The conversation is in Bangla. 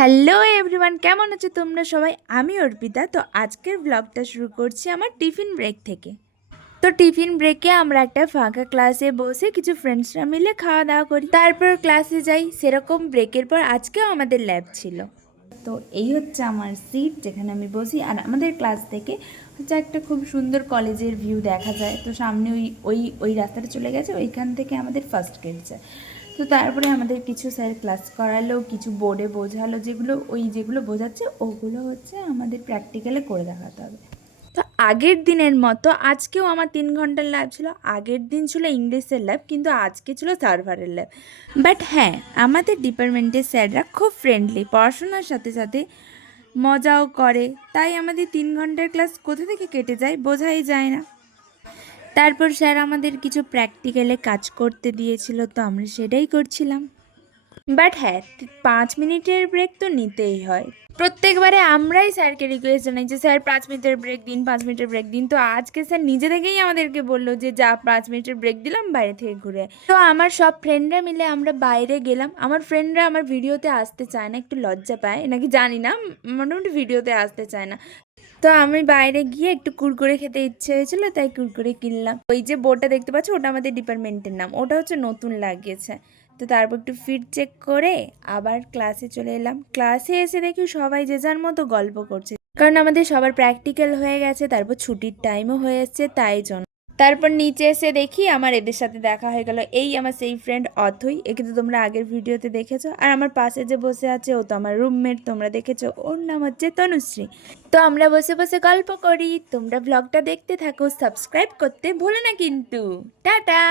হ্যালো এভরিওয়ান, কেমন আছো তোমরা সবাই? আমি অর্পিতা। তো আজকের ব্লগটা শুরু করছি আমার টিফিন ব্রেক থেকে। তো টিফিন ব্রেকে আমরা একটা ফাঁকা ক্লাসে বসে কিছু ফ্রেন্ডসরা মিলে খাওয়া দাওয়া করি, তারপর ক্লাসে যাই। সেরকম ব্রেকের পর আজকেও আমাদের ল্যাব ছিল। তো এই হচ্ছে আমার সিট যেখানে আমি বসি, আর আমাদের ক্লাস থেকে হচ্ছে একটা খুব সুন্দর কলেজের ভিউ দেখা যায়। তো সামনে ওই ওই ওই রাস্তাটা চলে গেছে, ওইখান থেকে আমাদের ফার্স্ট গেট যায়। তো তারপরে আমাদের কিছু স্যার ক্লাস করালো, কিছু বোর্ডে বোঝালো, যেগুলো বোঝাচ্ছে ওগুলো হচ্ছে আমাদের প্র্যাকটিক্যালে করে দেখাতে হবে। তো আগের দিনের মতো আজকেও আমার 3 ঘন্টার ল্যাব ছিল। আগের দিন ছিল ইংলিশের ল্যাব, কিন্তু আজকে ছিল সার্ভারের ল্যাব। বাট হ্যাঁ, আমাদের ডিপার্টমেন্টের স্যাররা খুব ফ্রেন্ডলি, পড়াশোনার সাথে সাথে মজাও করে, তাই আমাদের 3 ঘন্টার ক্লাস কোথা থেকে কেটে যায় বোঝাই যায় না। তারপর স্যার আমাদের কিছু প্র্যাকটিক্যালে কাজ করতে দিয়েছিল, তো আমরা সেটাই করছিলাম। বাট হ্যাঁ, 5 মিনিটের ব্রেক তো নিতেই হয়। প্রত্যেকবারে আমরাই স্যারকে রিকোয়েস্ট জানাই যে স্যার 5 মিনিটের ব্রেক দিন, 5 মিনিটের ব্রেক দিন। তো আজকে স্যার নিজে থেকেই আমাদেরকে বললো যে যা 5 মিনিটের ব্রেক দিলাম, বাইরে থেকে ঘুরে। তো আমার সব ফ্রেন্ডরা মিলে আমরা বাইরে গেলাম। আমার ফ্রেন্ডরা আমার ভিডিওতে আসতে চায় না, একটু লজ্জা পায় নাকি জানি না, মোটামুটি ভিডিওতে আসতে চায় না। তো আমি বাইরে গিয়ে একটু কুরকুরে খেতে ইচ্ছে হয়েছিল, তাই কুরকুরে কিনলাম। ওই যে বোর্ডটা দেখতে পাচ্ছ, ওটা আমাদের ডিপার্টমেন্টের নাম, ওটা হচ্ছে নতুন লাগিয়েছে। তো তারপর একটু ফিট চেক করে আবার ক্লাসে চলে এলাম। ক্লাসে এসে দেখি সবাই যে যার মতো গল্প করছে, কারণ আমাদের সবার প্র্যাকটিক্যাল হয়ে গেছে, তারপর ছুটির টাইমও হয়ে এসছে, তাই জন্য। তারপর নিচে এসে দেখি আমার এদের সাথে দেখা হয়ে গেল। এই আমার সেই ফ্রেন্ড অথই, একে তো তোমরা আগের ভিডিওতে দেখেছো। আর আমার পাশে যে বসে আছে ও তো আমার রুমমেট, তোমরা দেখেছো, ওর নাম হচ্ছে তনুশ্রী। তো আমরা বসে বসে গল্প করি। তোমরা ব্লগটা দেখতে থাকো, সাবস্ক্রাইব করতে ভুলো না কিন্তু। টাটা।